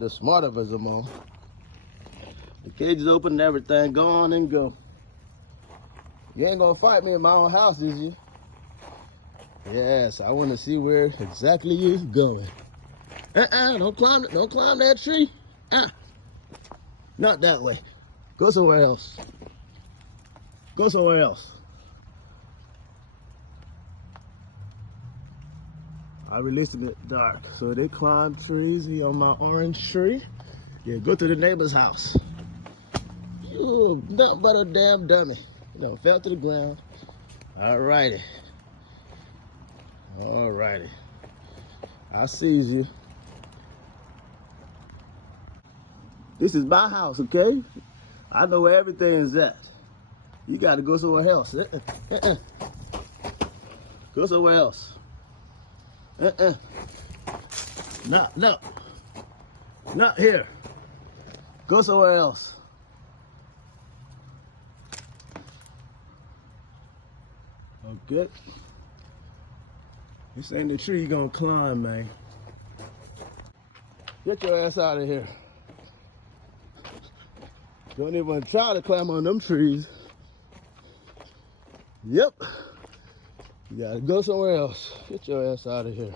ain't the smart of us no more. The cage is open and everything. Go on and go. You ain't gonna fight me in my own house, is you? Yes, I want to see where exactly you're going. Don't climb that tree. Not that way. Go somewhere else. Go somewhere else. I released them at dark, so they climb trees. He on my orange tree. Yeah, go to the neighbor's house. You nothing but a damn dummy. You know, fell to the ground. Alrighty. Alrighty. I sees you. This is my house, okay? I know where everything is at. You gotta go somewhere else. Go somewhere else. No. Not here. Go somewhere else. Okay. This ain't the tree you gonna climb, man. Get your ass out of here. Don't even try to climb on them trees. Yep. You gotta go somewhere else. Get your ass out of here.